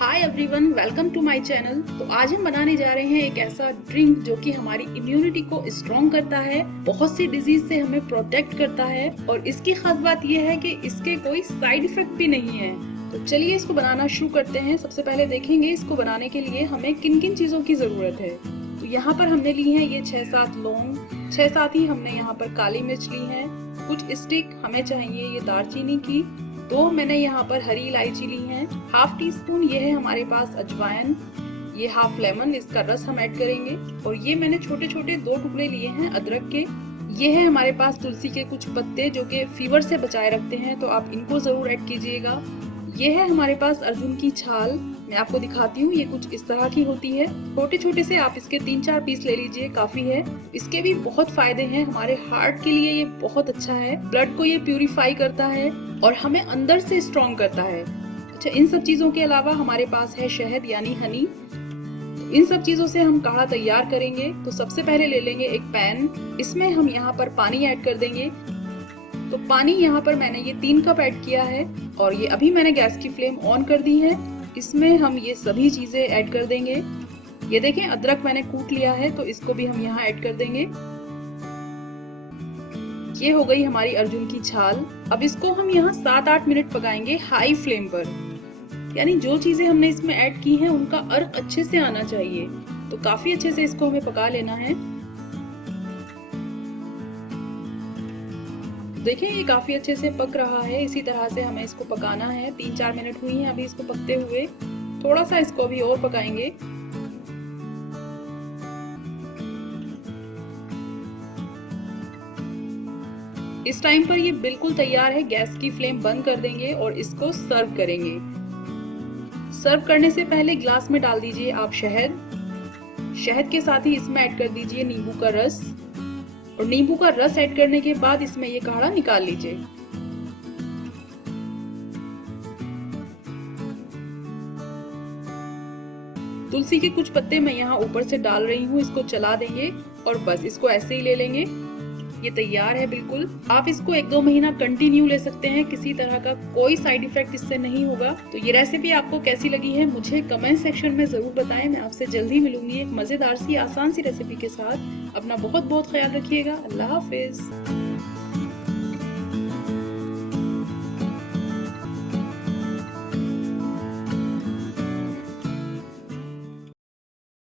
Hi everyone, welcome to my channel. तो आज हम बनाने जा रहे हैं एक ऐसा ड्रिंक जो कि हमारी इम्यूनिटी को स्ट्रॉन्ग करता है, बहुत सी डिजीज से हमें प्रोटेक्ट करता है और इसकी खास बात यह है कि इसके कोई साइड इफेक्ट भी नहीं है। तो चलिए इसको बनाना शुरू करते हैं। सबसे पहले देखेंगे इसको बनाने के लिए हमें किन किन चीजों की जरूरत है। तो यहाँ पर हमने ली है ये 6-7 लौंग, 6-7 ही हमने यहाँ पर काली मिर्च ली है। कुछ स्टिक हमें चाहिए ये दालचीनी की। 2 मैंने यहाँ पर हरी इलायची ली है। हाफ टी स्पून ये है हमारे पास अजवाइन। ये हाफ लेमन, इसका रस हम ऐड करेंगे। और ये मैंने छोटे छोटे 2 टुकड़े लिए हैं अदरक के। ये है हमारे पास तुलसी के कुछ पत्ते जो कि फीवर से बचाए रखते हैं, तो आप इनको जरूर ऐड कीजिएगा। ये है हमारे पास अर्जुन की छाल, मैं आपको दिखाती हूँ। ये कुछ इस तरह की होती है, छोटे छोटे से आप इसके 3-4 पीस ले लीजिए, काफी है। इसके भी बहुत फायदे हैं, हमारे हार्ट के लिए ये बहुत अच्छा है। ब्लड को ये प्यूरिफाई करता है और हमें अंदर से स्ट्रॉन्ग करता है। अच्छा, इन सब चीजों के अलावा हमारे पास है शहद यानी हनी। इन सब चीजों से हम काढ़ा तैयार करेंगे। तो सबसे पहले ले लेंगे एक पैन, इसमें हम यहाँ पर पानी ऐड कर देंगे। तो पानी यहाँ पर मैंने ये 3 कप ऐड किया है और ये अभी मैंने गैस की फ्लेम ऑन कर दी है। इसमें हम ये सभी चीजें ऐड कर देंगे। ये देखें, अदरक मैंने कूट लिया है तो इसको भी हम यहाँ ऐड कर देंगे। ये हो गई हमारी अर्जुन की छाल। अब इसको हम यहाँ 7-8 मिनट पकाएंगे हाई फ्लेम पर। यानी जो चीजें हमने इसमें ऐड की हैं उनका अर्क अच्छे से आना चाहिए। तो काफी अच्छे से इसको हमें पका लेना है। देखिए ये काफी अच्छे से पक रहा है। इसी तरह से हमें इसको पकाना है। 3-4 मिनट हुई हैं अभी इसको पकते हुए। थोड़ा सा इसको अभी और पकाएंगे। इस टाइम पर ये बिल्कुल तैयार है। गैस की फ्लेम बंद कर देंगे और इसको सर्व करेंगे। सर्व करने से पहले ग्लास में डाल दीजिए आप शहद के साथ ही इसमें ऐड कर दीजिए नींबू का रस। और नींबू का रस ऐड करने के बाद इसमें ये काढ़ा निकाल लीजिए। तुलसी के कुछ पत्ते मैं यहाँ ऊपर से डाल रही हूँ। इसको चला देंगे और बस इसको ऐसे ही ले लेंगे। ये तैयार है बिल्कुल। आप इसको 1-2 महीना कंटिन्यू ले सकते हैं, किसी तरह का कोई साइड इफेक्ट इससे नहीं होगा। तो ये रेसिपी आपको कैसी लगी है मुझे कमेंट सेक्शन में जरूर बताएं। मैं आपसे जल्दी मिलूंगी एक मजेदार सी आसान सी रेसिपी के साथ। अपना बहुत बहुत ख्याल रखिएगा। अल्लाह हाफिज।